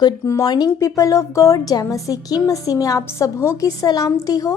Good morning people of God. जय मसीह की मसीह में आप सब हो की सलामती हो।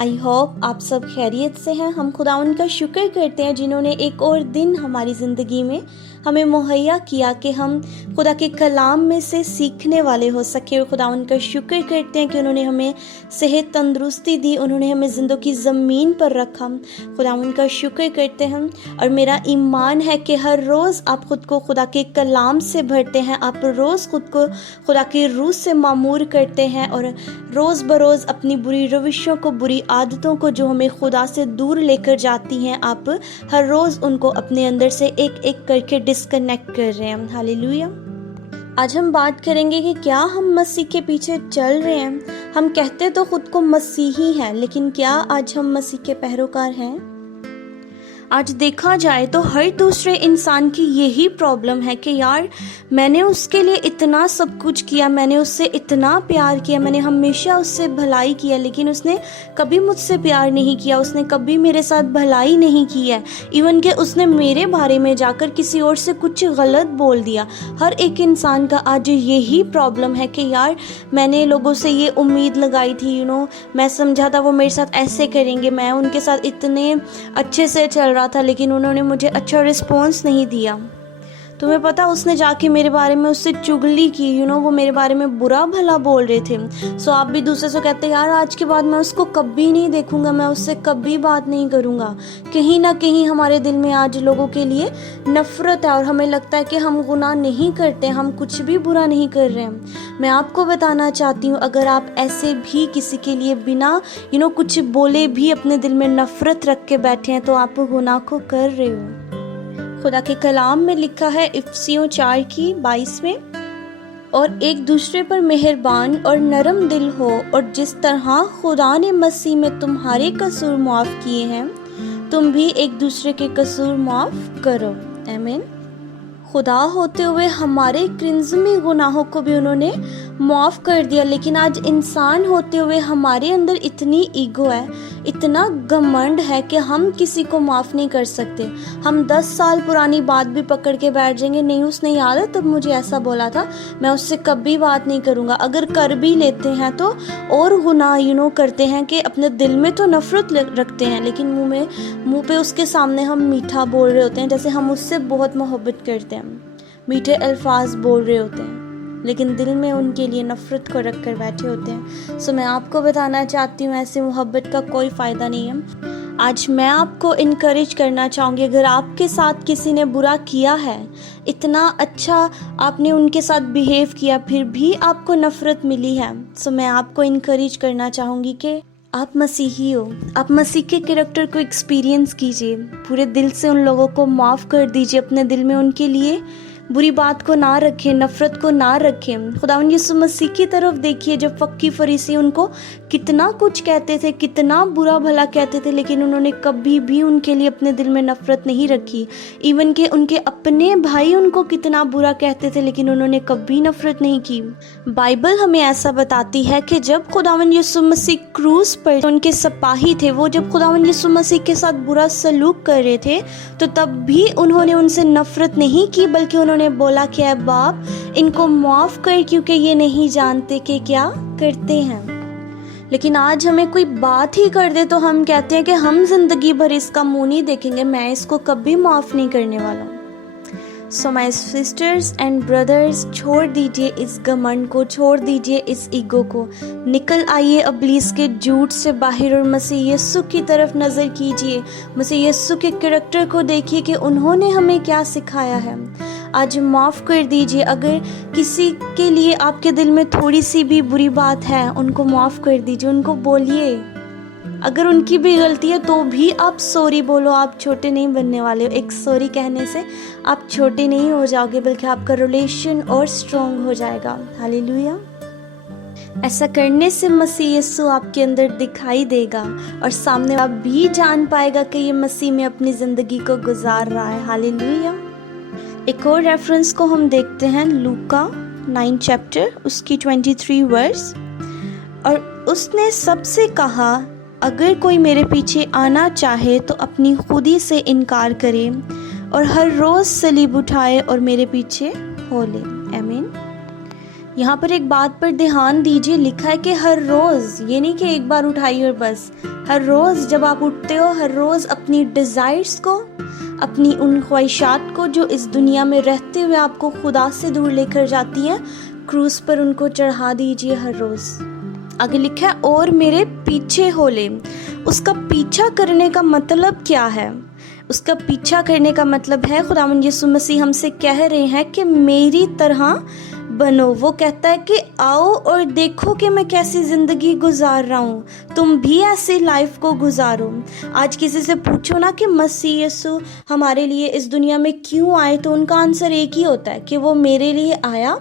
आई होप आप सब खैरियत से हैं। हम खुदा उनका शुक्र करते हैं जिन्होंने एक और दिन हमारी ज़िंदगी में हमें मुहैया किया कि हम खुदा के कलाम में से सीखने वाले हो सके। और खुदा उनका शुक्र करते हैं कि उन्होंने हमें सेहत तंदुरुस्ती दी, उन्होंने हमें ज़िंदगी ज़मीन पर रखा। खुदा उनका शुक्र करते हैं। और मेरा ईमान है कि हर रोज़ आप ख़ुद को खुदा के कलाम से भरते हैं, आप रोज़ ख़ुद को खुदा की रूह से मामूर करते हैं और रोज़ बरोज़ अपनी बुरी रविशों को, बुरी आदतों को जो हमें खुदा से दूर लेकर जाती हैं, आप हर रोज़ उनको अपने अंदर से एक एक करके डिस्कनेक्ट कर रहे हैं। हालेलुया। आज हम बात करेंगे कि क्या हम मसीह के पीछे चल रहे हैं। हम कहते तो खुद को मसीही हैं, लेकिन क्या आज हम मसीह के पैरोकार हैं? आज देखा जाए तो हर दूसरे इंसान की यही प्रॉब्लम है कि यार मैंने उसके लिए इतना सब कुछ किया, मैंने उससे इतना प्यार किया, मैंने हमेशा उससे भलाई किया, लेकिन उसने कभी मुझसे प्यार नहीं किया, उसने कभी मेरे साथ भलाई नहीं की है। इवन कि उसने मेरे बारे में जाकर किसी और से कुछ गलत बोल दिया। हर एक इंसान का आज यही प्रॉब्लम है कि यार मैंने लोगों से ये उम्मीद लगाई थी, मैं समझा था वो मेरे साथ ऐसे करेंगे, मैं उनके साथ इतने अच्छे से चल रहा था, लेकिन उन्होंने मुझे अच्छा रिस्पॉन्स नहीं दिया। तुम्हें पता, उसने जाके मेरे बारे में उससे चुगली की, वो मेरे बारे में बुरा भला बोल रहे थे। सो आप भी दूसरे से कहते यार आज के बाद मैं उसको कभी नहीं देखूंगा, मैं उससे कभी बात नहीं करूंगा। कहीं ना कहीं हमारे दिल में आज लोगों के लिए नफरत है और हमें लगता है कि हम गुनाह नहीं करते, हम कुछ भी बुरा नहीं कर रहे हैं। मैं आपको बताना चाहती हूँ, अगर आप ऐसे भी किसी के लिए बिना कुछ बोले भी अपने दिल में नफरत रख के बैठे हैं, तो आप गुनाह को कर रहे हो। खुदा के कलाम में लिखा है इफिसियों 4:22 में, और एक दूसरे पर मेहरबान और नरम दिल हो, और जिस तरह खुदा ने मसीह में तुम्हारे कसूर माफ़ किए हैं, तुम भी एक दूसरे के कसूर माफ़ करो। आमीन। खुदा होते हुए हमारे क्रिंजमी गुनाहों को भी उन्होंने माफ़ कर दिया, लेकिन आज इंसान होते हुए हमारे अंदर इतनी ईगो है, इतना घमंड है कि हम किसी को माफ़ नहीं कर सकते। हम 10 साल पुरानी बात भी पकड़ के बैठ जाएंगे, नहीं उसने याद है तब मुझे ऐसा बोला था, मैं उससे कभी बात नहीं करूँगा। अगर कर भी लेते हैं तो और गुनाह करते हैं कि अपने दिल में तो नफ़रत रखते हैं, लेकिन मुँह पे उसके सामने हम मीठा बोल रहे होते हैं, जैसे हम उससे बहुत मोहब्बत करते हैं, मीठे अल्फाज बोल रहे होते हैं, लेकिन दिल में उनके लिए नफ़रत को रख कर बैठे होते हैं। सो मैं आपको बताना चाहती हूँ, ऐसे मोहब्बत का कोई फ़ायदा नहीं है। आज मैं आपको इनकरेज करना चाहूँगी, अगर आपके साथ किसी ने बुरा किया है, इतना अच्छा आपने उनके साथ बिहेव किया, फिर भी आपको नफ़रत मिली है, सो मैं आपको इनकरेज करना चाहूँगी कि आप मसीही हो, आप मसीह के कैरेक्टर को एक्सपीरियंस कीजिए, पूरे दिल से उन लोगों को माफ़ कर दीजिए, अपने दिल में उनके लिए बुरी बात को ना रखें, नफ़रत को ना रखें। खुदावंद यीशु मसीह की तरफ देखिए, जब फक्की फरीसी उनको कितना कुछ कहते थे, कितना बुरा भला कहते थे, लेकिन उन्होंने कभी भी उनके लिए अपने दिल में नफ़रत नहीं रखी। इवन के उनके अपने भाई उनको कितना बुरा कहते थे, लेकिन उन्होंने कभी नफ़रत नहीं की। बाइबल हमें ऐसा बताती है कि जब खुदावंद यीशु मसीह क्रूस पर उनके सिपाही थे, वो जब खुदावंद यीशु मसीह के साथ बुरा सलूक कर रहे थे, तो तब भी उन्होंने उनसे नफ़रत नहीं की, बल्कि उन्होंने बोला कि ऐ बाप इनको माफ़ कर, क्योंकि ये नहीं जानते कि क्या करते हैं। लेकिन आज हमें कोई बात ही कर दे तो हम कहते हैं कि हम जिंदगी भर इसका मुंह नहीं देखेंगे, मैं इसको कभी माफ़ नहीं करने वाला हूँ। So my sister's and brothers, छोड़ दीजिए इस घमंड को, छोड़ दीजिए इस ईगो को, निकल आइए इब्लीस के झूठ से बाहर और मसीह यीशु की तरफ नज़र कीजिए। मसीह यीशु के कैरेक्टर को देखिए कि उन्होंने हमें क्या सिखाया है। आज माफ़ कर दीजिए। अगर किसी के लिए आपके दिल में थोड़ी सी भी बुरी बात है, उनको माफ़ कर दीजिए, उनको बोलिए। अगर उनकी भी गलती है तो भी आप सॉरी बोलो, आप छोटे नहीं बनने वाले हो। एक सॉरी कहने से आप छोटे नहीं हो जाओगे, बल्कि आपका रिलेशन और स्ट्रॉन्ग हो जाएगा। हालेलुया। ऐसा करने से मसीह यीशु आपके अंदर दिखाई देगा और सामने आप भी जान पाएगा कि ये मसीह में अपनी ज़िंदगी को गुजार रहा है। हालेलुया। एक और रेफरेंस को हम देखते हैं, लूका 9 चैप्टर उसकी 23 वर्स, और उसने सबसे कहा, अगर कोई मेरे पीछे आना चाहे तो अपनी खुदी से इनकार करे और हर रोज़ सलीब उठाए और मेरे पीछे हो ले। आमीन। यहाँ पर एक बात पर ध्यान दीजिए, लिखा है कि हर रोज़, ये नहीं कि एक बार उठाई और बस, हर रोज़ जब आप उठते हो, हर रोज़ अपनी डिज़ायर्स को, अपनी उन ख्वाहिशात को जो इस दुनिया में रहते हुए आपको खुदा से दूर लेकर जाती हैं, क्रूस पर उनको चढ़ा दीजिए हर रोज़। आगे लिखा है और मेरे पीछे हो ले। उसका पीछा करने का मतलब क्या है? उसका पीछा करने का मतलब है खुदावंद यीशु मसीह हमसे कह रहे हैं कि मेरी तरह बनो। वो कहता है कि आओ और देखो कि मैं कैसी ज़िंदगी गुजार रहा हूँ, तुम भी ऐसी लाइफ को गुजारो। आज किसी से पूछो ना कि मसीह यीशु हमारे लिए इस दुनिया में क्यों आए, तो उनका आंसर एक ही होता है कि वो मेरे लिए आया,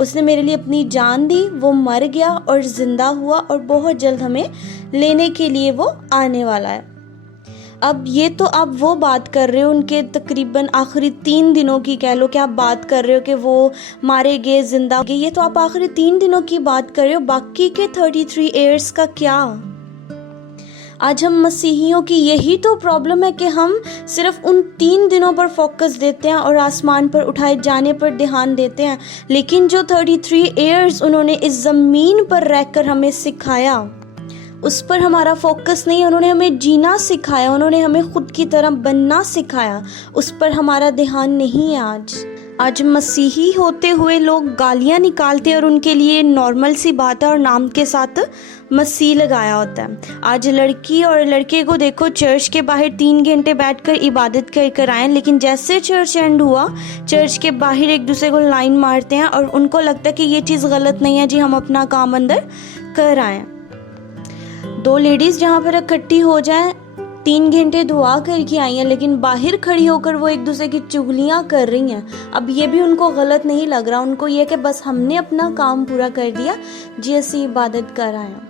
उसने मेरे लिए अपनी जान दी, वो मर गया और ज़िंदा हुआ और बहुत जल्द हमें लेने के लिए वो आने वाला है। अब ये तो आप वो बात कर रहे हो उनके तकरीबन आखिरी 3 दिनों की, कह लो कि आप बात कर रहे हो कि वो मारे गए, जिंदा हो गए, ये तो आप आखिरी 3 दिनों की बात कर रहे हो। बाकी के 33 ईयर्स का क्या? आज हम मसीहियों की यही तो प्रॉब्लम है कि हम सिर्फ उन 3 दिनों पर फोकस देते हैं और आसमान पर उठाए जाने पर ध्यान देते हैं, लेकिन जो 33 ईयर्स उन्होंने इस ज़मीन पर रहकर हमें सिखाया, उस पर हमारा फोकस नहीं है। उन्होंने हमें जीना सिखाया, उन्होंने हमें खुद की तरह बनना सिखाया, उस पर हमारा ध्यान नहीं है। आज मसीही होते हुए लोग गालियाँ निकालते हैं और उनके लिए नॉर्मल सी बात है और नाम के साथ मसीह लगाया होता है। आज लड़की और लड़के को देखो, चर्च के बाहर 3 घंटे बैठकर इबादत कर आए, लेकिन जैसे चर्च एंड हुआ, चर्च के बाहर एक दूसरे को लाइन मारते हैं और उनको लगता है कि ये चीज़ गलत नहीं है जी, हम अपना काम अंदर कर आए। 2 लेडीज़ जहाँ पर इकट्ठी हो जाएं, 3 घंटे दुआ करके आई हैं, लेकिन बाहर खड़ी होकर वो एक दूसरे की चुगलियाँ कर रही हैं। अब ये भी उनको गलत नहीं लग रहा, उनको ये कि बस हमने अपना काम पूरा कर दिया जी, ऐसी इबादत कर आए हैं।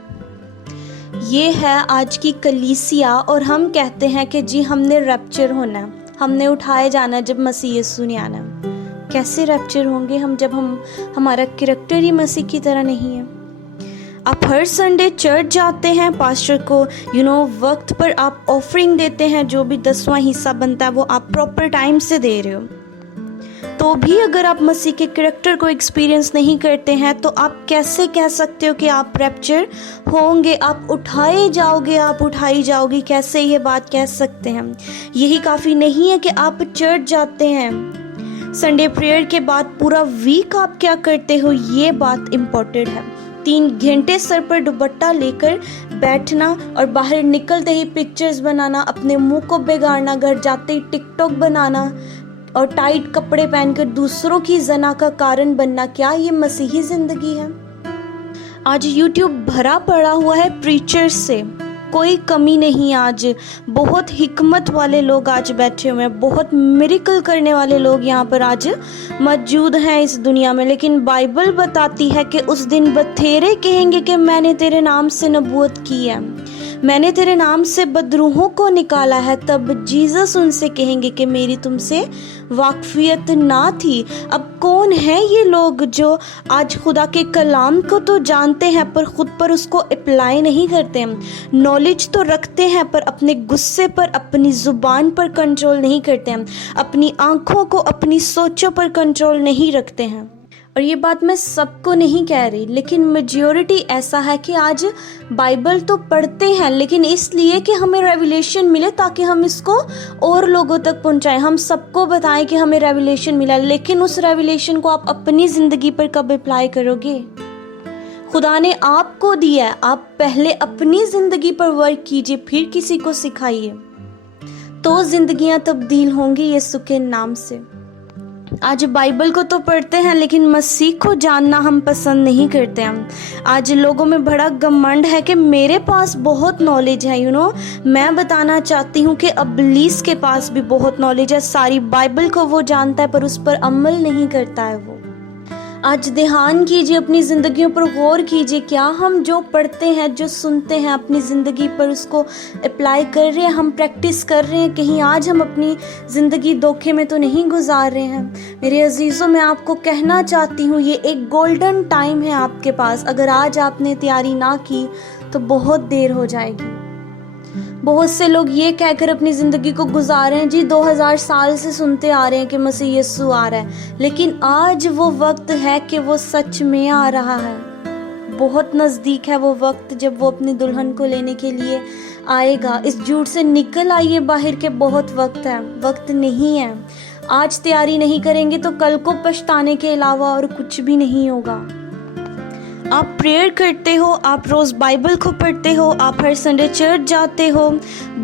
ये है आज की कलीसिया और हम कहते हैं कि जी हमने रैप्चर होना है, हमने उठाए जाना है जब मसीह यीशु ने आना है। कैसे रैप्चर होंगे हम जब हमारा कैरेक्टर ही मसीह की तरह नहीं है? आप हर संडे चर्च जाते हैं, पास्टर को वक्त पर आप ऑफरिंग देते हैं, जो भी 10वां हिस्सा बनता है वो आप प्रॉपर टाइम से दे रहे हो, तो भी अगर आप मसीह के कैरेक्टर को एक्सपीरियंस नहीं करते हैं तो आप कैसे कह सकते हो कि आप रैप्चर होंगे, आप उठाए जाओगे, आप उठाई जाओगी? कैसे ये बात कह सकते हैं? यही काफ़ी नहीं है कि आप चर्च जाते हैं, संडे प्रेयर के बाद पूरा वीक आप क्या करते हो, ये बात इम्पोर्टेंट है। 3 घंटे सर पर दुपट्टा लेकर बैठना और बाहर निकलते ही पिक्चर्स बनाना, अपने मुंह को बिगाड़ना, घर जाते ही टिकटॉक बनाना और टाइट कपड़े पहनकर दूसरों की जना का कारण बनना, क्या ये मसीही जिंदगी है? आज यूट्यूब भरा पड़ा हुआ है प्रीचर्स से, कोई कमी नहीं। आज बहुत हिकमत वाले लोग आज बैठे हुए हैं, बहुत मिरेकल करने वाले लोग यहाँ पर आज मौजूद हैं इस दुनिया में, लेकिन बाइबल बताती है कि उस दिन बथेरे कहेंगे कि मैंने तेरे नाम से नबूवत की है, मैंने तेरे नाम से बदरूहों को निकाला है। तब जीसस उनसे कहेंगे कि मेरी तुमसे वाकफियत ना थी। अब कौन है ये लोग जो आज खुदा के कलाम को तो जानते हैं पर खुद पर उसको अप्लाई नहीं करते हैं, नॉलेज तो रखते हैं पर अपने गुस्से पर, अपनी ज़ुबान पर कंट्रोल नहीं करते हैं, अपनी आँखों को, अपनी सोचों पर कंट्रोल नहीं रखते हैं। और ये बात मैं सबको नहीं कह रही, लेकिन मेजॉरिटी ऐसा है कि आज बाइबल तो पढ़ते हैं लेकिन इसलिए कि हमें रेवलेशन मिले ताकि हम इसको और लोगों तक पहुंचाएं, हम सबको बताएं कि हमें रेवलेशन मिला, लेकिन उस रेवलेशन को आप अपनी ज़िंदगी पर कब अप्लाई करोगे? खुदा ने आपको दिया है, आप पहले अपनी ज़िंदगी पर वर्क कीजिए, फिर किसी को सिखाइए, तो ज़िंदगियां तब्दील होंगी यीशु के नाम से। आज बाइबल को तो पढ़ते हैं लेकिन मसीह को जानना हम पसंद नहीं करते हैं। आज लोगों में बड़ा घमंड है कि मेरे पास बहुत नॉलेज है। मैं बताना चाहती हूँ कि इब्लीस के पास भी बहुत नॉलेज है, सारी बाइबल को वो जानता है पर उस पर अमल नहीं करता है वो। आज ध्यान कीजिए, अपनी ज़िंदगियों पर गौर कीजिए, क्या हम जो पढ़ते हैं, जो सुनते हैं, अपनी ज़िंदगी पर उसको अप्लाई कर रहे हैं, हम प्रैक्टिस कर रहे हैं? कहीं आज हम अपनी ज़िंदगी धोखे में तो नहीं गुजार रहे हैं? मेरे अजीज़ों, मैं आपको कहना चाहती हूँ ये एक गोल्डन टाइम है आपके पास। अगर आज आपने तैयारी ना की तो बहुत देर हो जाएगी। बहुत से लोग ये कहकर अपनी ज़िंदगी को गुजार रहे हैं, जी 2000 साल से सुनते आ रहे हैं कि मसीह यीशु आ रहा है, लेकिन आज वो वक्त है कि वो सच में आ रहा है। बहुत नज़दीक है वो वक्त जब वो अपनी दुल्हन को लेने के लिए आएगा। इस झूठ से निकल आइए बाहर के, बहुत वक्त है, वक्त नहीं है। आज तैयारी नहीं करेंगे तो कल को पछताने के अलावा और कुछ भी नहीं होगा। आप प्रेयर करते हो, आप रोज़ बाइबल को पढ़ते हो, आप हर संडे चर्च जाते हो,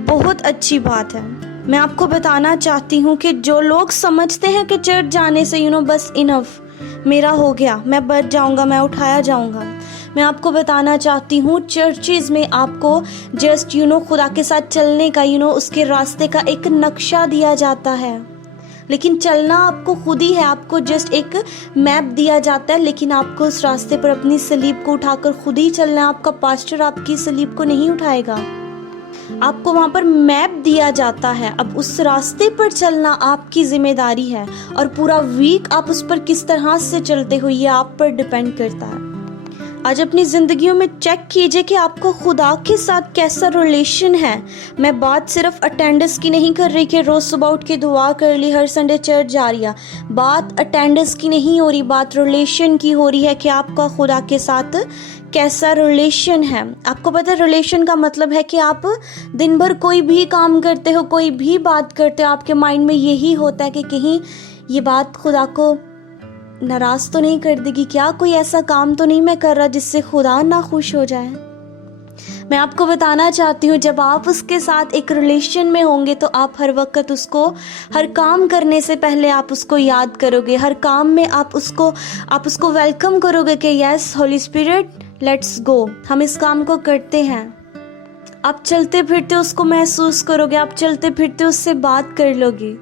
बहुत अच्छी बात है। मैं आपको बताना चाहती हूँ कि जो लोग समझते हैं कि चर्च जाने से बस इनफ, मेरा हो गया, मैं बच जाऊँगा, मैं उठाया जाऊँगा, मैं आपको बताना चाहती हूँ चर्चेज़ में आपको जस्ट खुदा के साथ चलने का उसके रास्ते का एक नक्शा दिया जाता है, लेकिन चलना आपको खुद ही है। आपको जस्ट एक मैप दिया जाता है, लेकिन आपको उस रास्ते पर अपनी सलीब को उठाकर खुद ही चलना है। आपका पास्टर आपकी सलीब को नहीं उठाएगा, आपको वहाँ पर मैप दिया जाता है। अब उस रास्ते पर चलना आपकी जिम्मेदारी है, और पूरा वीक आप उस पर किस तरह से चलते हो ये आप पर डिपेंड करता है। आज अपनी ज़िंदगियों में चेक कीजिए कि आपको खुदा के साथ कैसा रिलेशन है। मैं बात सिर्फ अटेंडेंस की नहीं कर रही कि रोज़ सुबह उठ के दुआ कर ली, हर संडे चर्च जा रही है। बात अटेंडेंस की नहीं हो रही, बात रिलेशन की हो रही है कि आपका खुदा के साथ कैसा रिलेशन है। आपको पता है रिलेशन का मतलब है कि आप दिन भर कोई भी काम करते हो, कोई भी बात करते हो, आपके माइंड में यही होता है कि कहीं ये बात खुदा को नाराज़ तो नहीं कर देगी, क्या कोई ऐसा काम तो नहीं मैं कर रहा जिससे खुदा ना खुश हो जाए। मैं आपको बताना चाहती हूँ जब आप उसके साथ एक रिलेशन में होंगे तो आप हर वक्त उसको, हर काम करने से पहले आप उसको याद करोगे, हर काम में आप उसको वेलकम करोगे कि yes Holi spirit let's go, हम इस काम को करते हैं। आप चलते फिरते उसको महसूस करोगे, आप चलते फिरते उससे बात कर लोगे।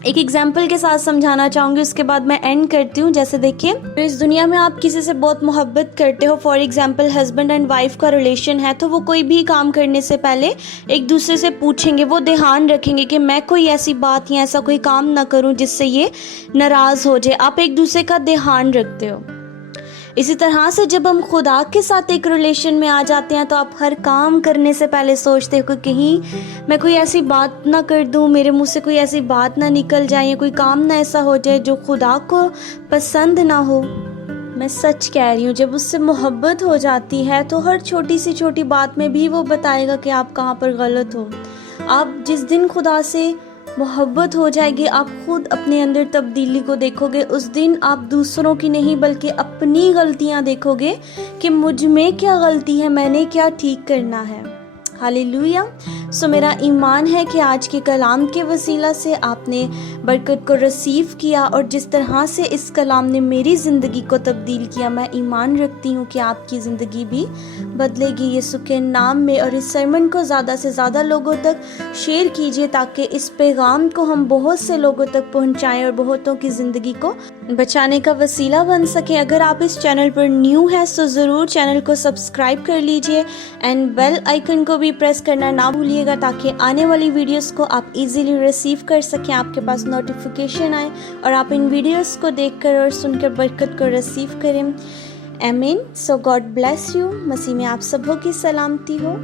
एक एग्जाम्पल के साथ समझाना चाहूँगी, उसके बाद मैं एंड करती हूँ। जैसे देखिए, तो इस दुनिया में आप किसी से बहुत मोहब्बत करते हो, for example husband and wife का रिलेशन है, तो वो कोई भी काम करने से पहले एक दूसरे से पूछेंगे, वो ध्यान रखेंगे कि मैं कोई ऐसी बात या ऐसा कोई काम ना करूँ जिससे ये नाराज़ हो जाए। आप एक दूसरे का ध्यान रखते हो। इसी तरह से जब हम खुदा के साथ एक रिलेशन में आ जाते हैं तो आप हर काम करने से पहले सोचते हो कि कहीं मैं कोई ऐसी बात ना कर दूं, मेरे मुंह से कोई ऐसी बात ना निकल जाए, कोई काम ना ऐसा हो जाए जो खुदा को पसंद ना हो। मैं सच कह रही हूँ, जब उससे मोहब्बत हो जाती है तो हर छोटी सी छोटी बात में भी वो बताएगा कि आप कहाँ पर गलत हो। आप जिस दिन खुदा से मोहब्बत हो जाएगी, आप खुद अपने अंदर तब्दीली को देखोगे। उस दिन आप दूसरों की नहीं बल्कि अपनी गलतियां देखोगे कि मुझ में क्या गलती है, मैंने क्या ठीक करना है। हालेलुया। सो मेरा ईमान है कि आज के कलाम के वसीला से आपने बरकत को रिसीव किया, और जिस तरह से इस कलाम ने मेरी ज़िंदगी को तब्दील किया, मैं ईमान रखती हूँ कि आपकी ज़िंदगी भी बदलेगी यीशु के नाम में। और इस सरमन को ज़्यादा से ज़्यादा लोगों तक शेयर कीजिए ताकि इस पैगाम को हम बहुत से लोगों तक पहुँचाएँ और बहुतों की ज़िंदगी को बचाने का वसीला बन सके। अगर आप इस चैनल पर न्यू हैं तो ज़रूर चैनल को सब्सक्राइब कर लीजिए एंड बेल आइकन को भी प्रेस करना ना भूलिएगा ताकि आने वाली वीडियोस को आप इजीली रिसीव कर सकें, आपके पास नोटिफिकेशन आए और आप इन वीडियोस को देखकर और सुनकर बरकत को रिसीव करें। आमीन। सो गॉड ब्लेस यू। मसीह में आप सबों की सलामती हो।